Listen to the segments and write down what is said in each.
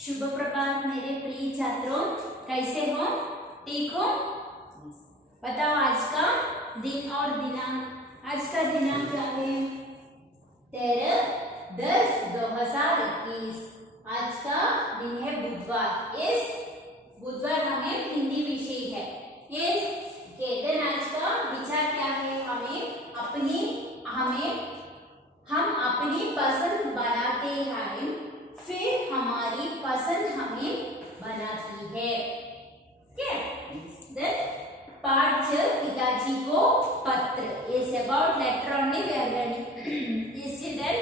शुभ प्रभात मेरे प्रिय छात्रों, कैसे हो? ठीक हो? बताओ आज का दिन और दिनांक। आज का दिनांक क्या है? 13/10/2021। आज का दिन है बुधवार। यस, बुधवार हमें हिंदी विषय है। यस, देन आज का विचार क्या है? हम अपनी पसंद बनाते हैं, फिर हमारी पसंद हमें बनाती है। पाठ 6, पिताजी को पत्र। Is about letter only we are learning. Is children,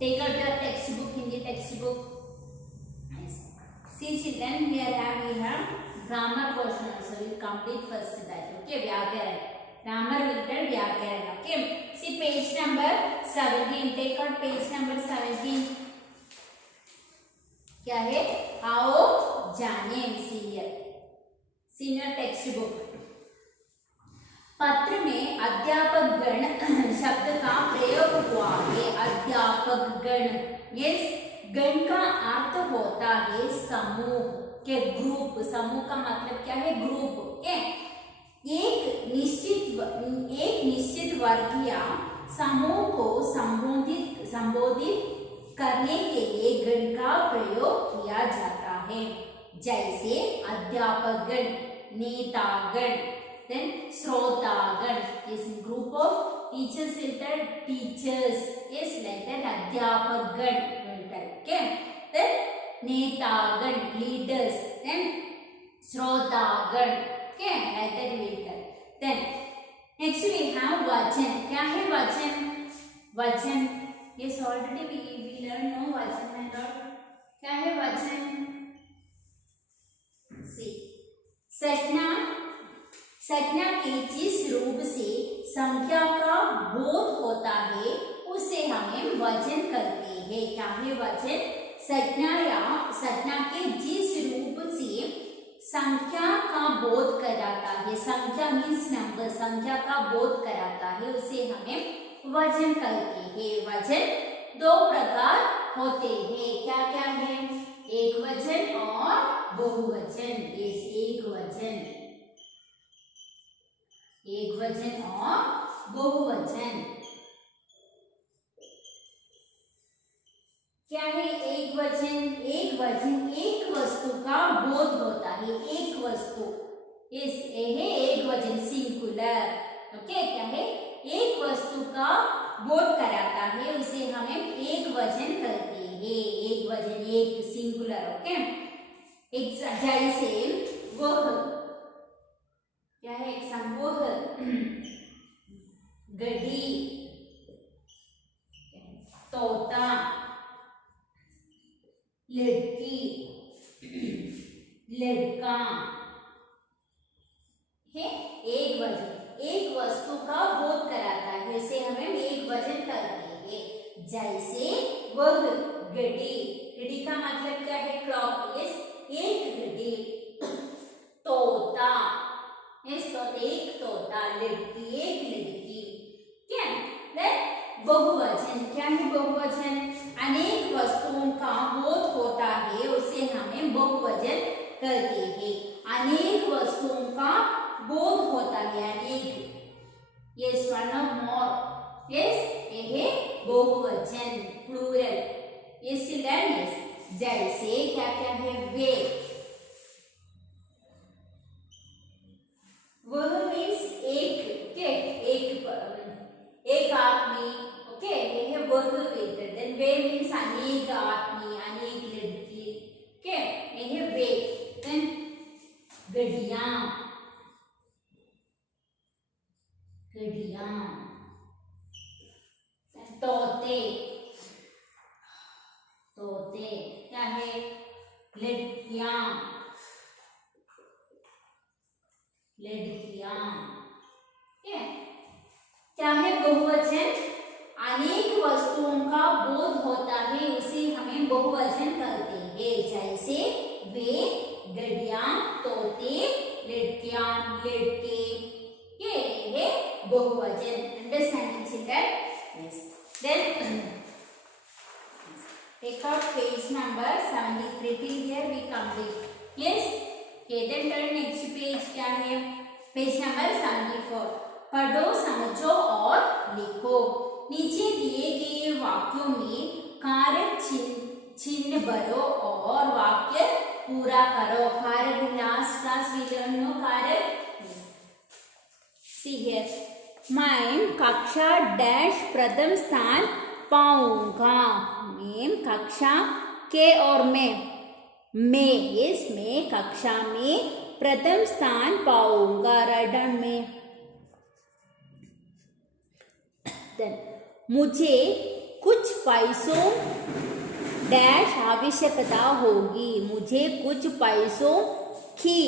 take out your textbook, Hindi textbook. See children, here we have grammar portion also. We complete first that. Okay, व्याकरण. Grammar will tell व्याकरण. Okay. See page number 17. Take out page number 17. क्या है? आओ जाने senior text book. पत्र में अध्यापक गण शब्द का प्रयोग हुआ है। अध्यापक गण, यस, गण का अर्थ होता है समूह के, ग्रुप। समूह का मतलब क्या है? ग्रुप। ओके, एक निश्चित वर्ग या समूह को संबोधित करने के लिए गण का प्रयोग किया जाता है। जैसे अध्यापकगण, नेतागण, then श्रोतागण is group of teachers will tell teachers, yes, like that अध्यापकगण will tell. Okay, then नेतागण leaders, then श्रोतागण, okay, like that will tell. Then next we have वचन। क्या है वचन? वचन, yes, already we learn no वचन and all. क्या है वचन? See, संज्ञा के जिस रूप से संख्या का बोध होता है उसे हमें वचन कहते हैं। क्या है वचन? संज्ञा के जिस रूप से संख्या का बोध कराता है, संख्या मीन्स नंबर, संख्या का बोध कराता है, उसे हमें वचन कहते हैं। वचन दो प्रकार होते हैं। क्या क्या है? एक वचन और बहुवचन। एक वचन और बहुवचन। क्या है एक वचन? एक वस्तु का बोध होता है। एक वस्तु, एक वचन सिंगुलर। ओके, क्या है? एक वस्तु का बोध कराता है, उसे हमें एक वचन कहते हैं। एक वचन, एक सिंगुलर। ओके, जैसे वह, क्या है? वह, गधी, तोता, लड़की, लड़का है। एक वचन एक वस्तु का बोध कराता है, इसे हमें एक वचन कहते हैं। जैसे वह गधी, गधी का मतलब क्या है? क्लॉक। एक गधी, तोता, एक तोता, लड़की, एक लड़की। क्या? बहुवचन, क्या है बहुवचन? अनेक वस्तुओं का बोध होता है, उसे हमें बहुवचन कहते हैं। अनेक वस्तुओं का बोध होता है, अनेक, यस, वन और मोर, यस, यह बहुवचन, प्लूरल। Yes children, yes. जैसे क्या क्या है? वे, वह मीन्स एक, एक आदमी। ओके, यह वह कहते हैं। देन वे मीन्स अनेक आदमी, अनेक लड़की। ओके, यह वे। देन गड़ियां, तोते, क्या है? लड़कियां, क्या है बहुवचन? अनेक वस्तुओं का बोध होता है, उसे हमें बहुवचन कहते हैं। जैसे वे, गड़ियां, तोते, लड़कियां, लड़के, ये बहुवचन। Understanding children? Yes. Then Take out page number 73 till here we complete. Yes. Okay, then turn next page क्या है? Page number 74. पढ़ो, समझो और लिखो. नीचे दिए गए वाक्यों में कारक चिन्ह भरो और वाक्य पूरा करो. कारक last class we learn no कारक. See here. मैं कक्षा डैश प्रथम स्थान पाऊंगा. मैं कक्षा के और मैं कक्षा में प्रथम स्थान पाऊंगा. राइट डाउन में. मुझे कुछ पैसों डैश आवश्यकता होगी. मुझे कुछ पैसों की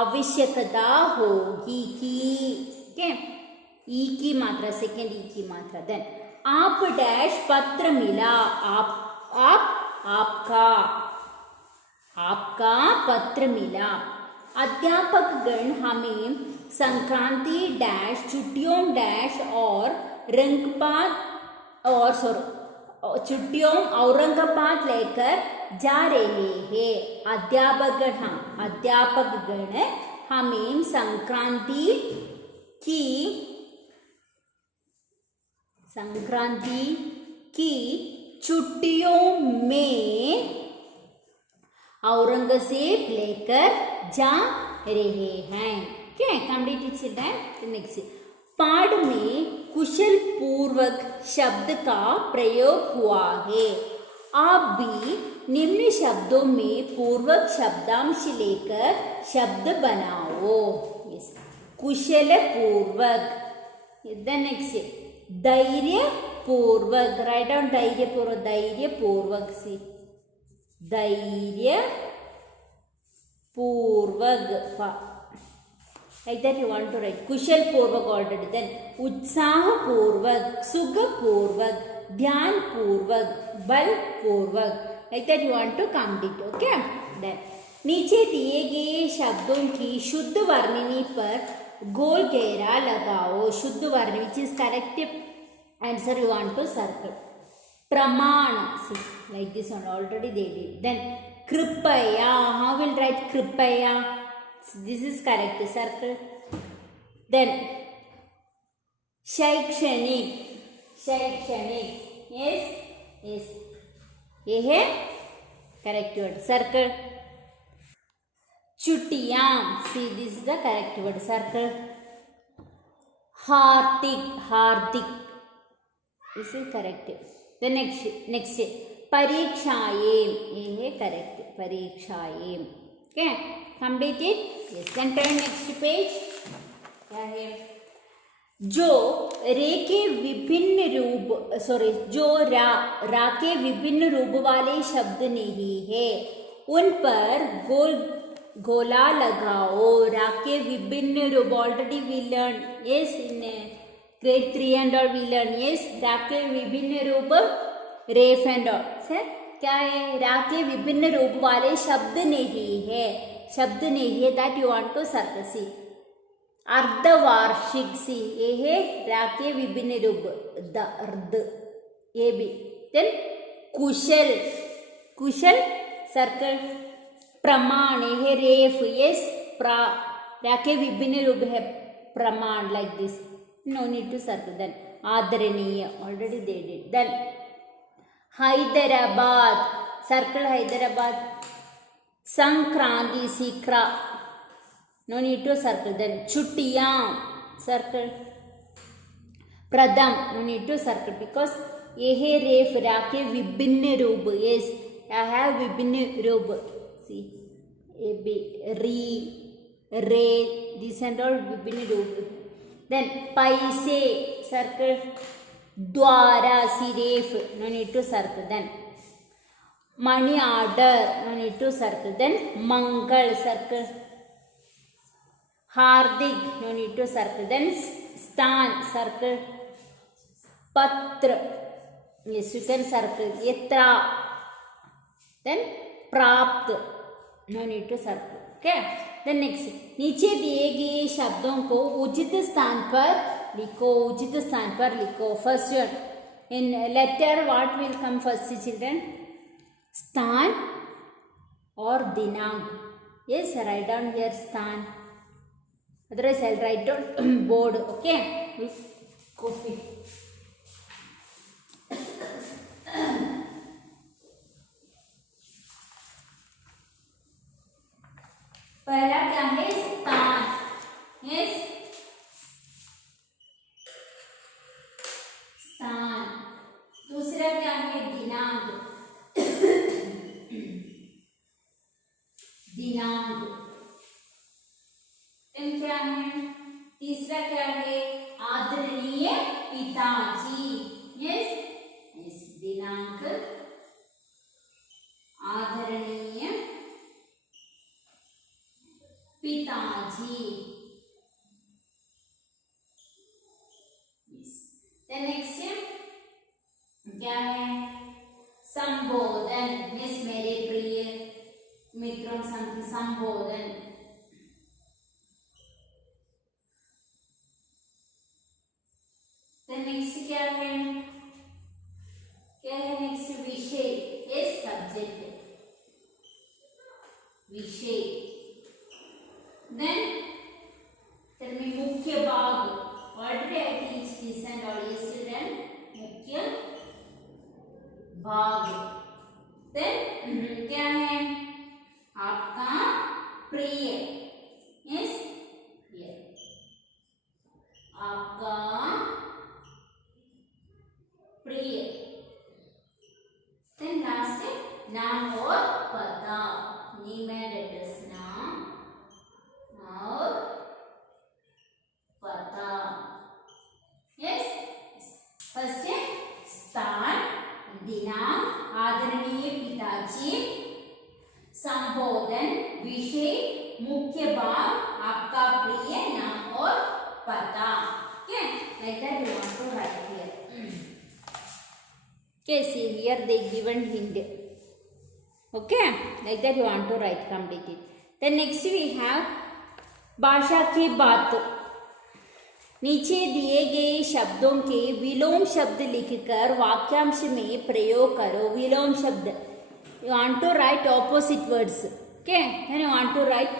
आवश्यकता होगी. की ई की मात्रा सेकेंड ई की मात्रा. देन आप डैश पत्र मिला. आपका पत्र मिला. अध्यापक गण हमें संक्रांति डैश छुट्टियों डैश और छुट्टियों औरंगाबाद लेकर जा रहे हैं. अध्यापक गण हमें संक्रांति की छुट्टियों में औरंगजेब लेकर जा रहे हैं. क्या कंप्लीट चिल्ड्रन. नेक्स्ट पाठ में कुशल पूर्वक शब्द का प्रयोग हुआ है. आप भी निम्न शब्दों में पूर्वक शब्दांश लेकर शब्द बनाओ. yes. कुशल पूर्वक. then next धैर्य पूर्वक. राइट डाउन धैर्य पूर्वक से धैर्य पूर्वक. Like that you want to write. कुशल पूर्वक already. Then उत्साह पूर्वक, सुख पूर्वक, ध्यान पूर्वक, बल पूर्वक. Like that you want to complete. Okay. Then नीचे दिए गए शब्दों की शुद्ध वर्णनी पर गोल घेरा लगाओ. शुद्ध वर्णनी which is correct answer you want to circle. प्रमाण. See like this one already they did. Then कृपया. How will write कृपया? This is correct. Circle. Then शैक्षणिक. yes. ये है correct word. Circle. छुट्टियां. See this is the correct word. Circle. Hardik. This is correct. The next परीक्षाएं. ये है correct. परीक्षाएं. Okay. Completed. Yes. Then turn next page. क्या है? जो रा के विभिन्न रूप वाले शब्द नहीं है उन पर गोला लगाओ. रा के विभिन्न रूप already we learn. yes in grade 3 and all we learn. yes रा के विभिन्न रूप रेफ एंड ऑल. सर क्या है? रा के विभिन्न रूप वाले शब्द नहीं है. That you want to circle. See अर्धवार्षिक. सी ये है रा के विभिन्न रूप अर्ध. ये भी. देन कुशल सर्कल. प्रमाण. ये है रेफ. यस रा के विभिन्न रूप है प्रमाण. Like this. No need to circle. Then आदरणीय already they did. Then Hyderabad. Circle Hyderabad. Sankranti. सीक्रा. No need to circle. Then छुट्टियां. सर्कल. प्रथम. No need to circle because ये है रेफ रा के विभिन्न रूप. यस आई हैव विभिन्न रूप. सी ए बी री रे दिस एंड ऑल विभिन्न रूप. देन पैसे. सर्कल. द्वारा. सी रेफ. No need to circle. Then money order. No need to circle. Then mangal. Circle. हार्दिक. No need to circle. Then स्थान. Circle. पत्र. Yes you can circle. यत्रा. Then प्राप्त. No need to circle. Okay. Then next नीचे दिए गए शब्दों को उचित स्थान पर लिखो, उचित स्थान पर लिखो. First in letter what will come first children? स्थान और दिनांक. Yes, write down here स्थान. Otherwise I'll write down board. Okay, with copy. पहला क्या है? स्थान. Yes, स्थान. दूसरा क्या है? दिनांक. दिनांक. फिर क्या है? तीसरा क्या है? आदरणीय पिताजी. यस, यस, दिनांक, आदरणीय पिताजी. नेक्स्ट क्या है? संबोधन. मिस मेरे प्रिय मित्रों, संबोधन. नेक्स्ट क्या है? क्या है नेक्स्ट? विषय. यस, सब्जेक्ट, विषय. देन tell me मुख्य भाग. Already I teach this and all. Yes children, मुख्य भाग. देन क्या है? आपका प्रिय. यस, आपका प्रिय. देन लास्ट है नाम और पता. Name and address. नाम और पता. यस, फर्स्ट है स्थान, दिनांक, आदरणीय पिताजी, संबोधन, विषय, मुख्य भाग, आपका प्रिय, नाम और पता. Okay, like that you want to write here. Okay, see here they given hint. Okay, like that you want to write completely. Then next we have भाषा की बात. नीचे दिए गए शब्दों के विलोम शब्द लिखकर वाक्यांश में प्रयोग करो. विलोम शब्द. You want to write opposite words. Okay, then you want to write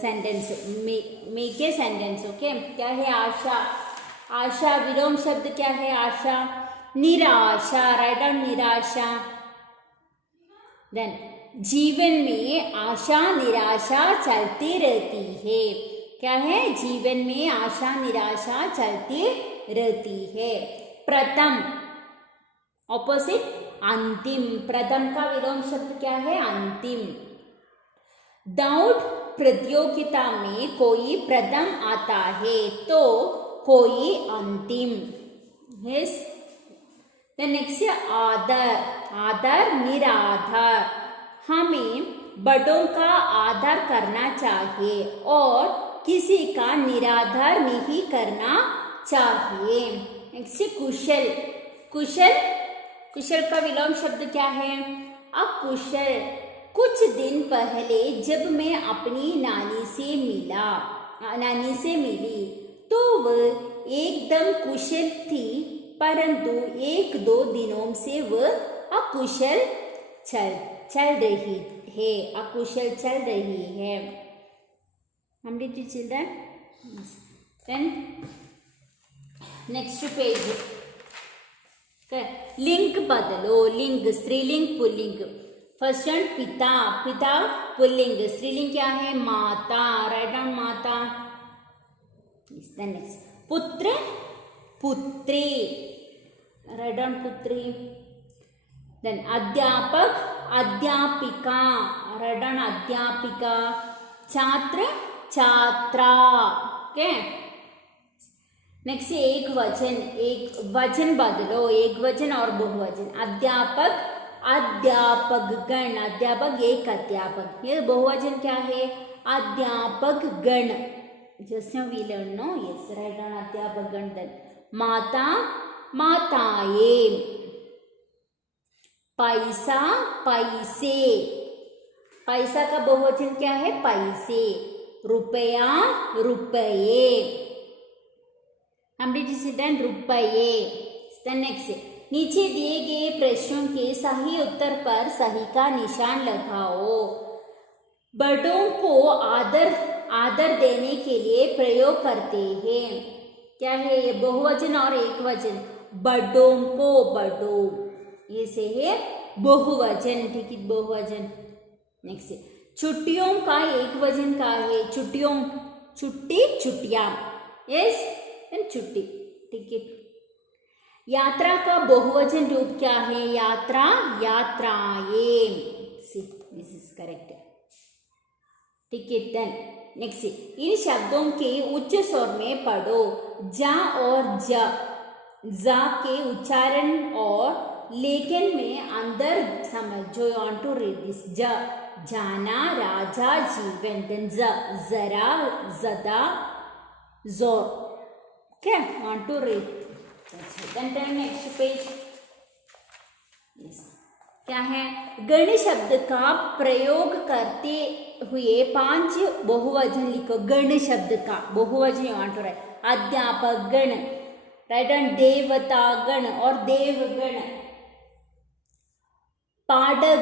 sentence. Make a sentence. Okay, क्या है? आशा. आशा विलोम शब्द क्या है? आशा. निराशा. राइट डाउन निराशा. देन जीवन में आशा निराशा चलती रहती है. क्या है? जीवन में आशा निराशा चलती रहती है. प्रथम ऑपोजिट अंतिम. प्रथम का विलोम शब्द क्या है? अंतिम. दौड़ प्रतियोगिता में कोई प्रथम आता है तो कोई अंतिम. यस. नेक्स्ट आदर. आदर निराधार. हमें बड़ों का आदर करना चाहिए और किसी का निराधार नहीं करना चाहिए. नेक्स्ट कुशल. कुशल. कुशल का विलोम शब्द क्या है? अकुशल. कुछ दिन पहले जब मैं अपनी नानी से मिली तो वह एकदम कुशल थी, परंतु एक दो दिनों से वह अकुशल चल रही है. अकुशल चल रही है. How many children? Then next page. लिंग बदलो. लिंग स्त्रीलिंग पुल्लिंग. फर्स्ट वन पिता. पिता पुल्लिंग. स्त्रीलिंग क्या है? माता. राइट डाउन माता. नेक्स्ट पुत्र पुत्री. राइट डाउन पुत्री. देन अध्यापक अध्यापिका. राइट डाउन अध्यापिका. छात्र छात्रा. ओके. नेक्स्ट एक वचन. एक वचन बदलो. एक वचन और बहुवचन. अध्यापक अध्यापकगण. अध्यापक एक अध्यापक. ये बहुवचन क्या है? अध्यापक गण. Just now we learn. No. Yes, right down अध्यापक गण. देन माता माताएं. पैसा पैसे. पैसा का बहुवचन क्या है? पैसे. रुपया रुपये. 100 रुपये। नेक्स्ट, नीचे दिए गए प्रश्नों के सही उत्तर पर सही का निशान लगाओ। बड़ों को आदर देने के लिए प्रयोग करते हैं। क्या है ये? बहुवचन और एक वचन। बड़ों को, बड़ों, ये से है बहुवचन। ठीक है, बहुवचन। नेक्स्ट, छुट्टियों का एक वचन का है। छुट्टियों, छुट्टी, छुट्टियां। यस, छुट्टी। ठीक है। यात्रा का बहुवचन रूप क्या है? यात्रा, यात्राएं। सी, दिस इज करेक्ट। ठीक है। देन नेक्स्ट, इन शब्दों के उच्च स्वर में पढ़ो। जा और जा के उच्चारण और लेखन में अंदर समझो। You want to read this. जाना, राजा, जीवन। देन जरा, ज़्यादा, जोर। Okay, want to read. Then turn next page. Yes. क्या है? गण शब्द का प्रयोग करते हुए 5 बहुवचन लिखो। गण शब्द का बहुवचन वांट टू राइट। अध्यापक गण, राइट ऑन। देवता गण और देवगण। पाठक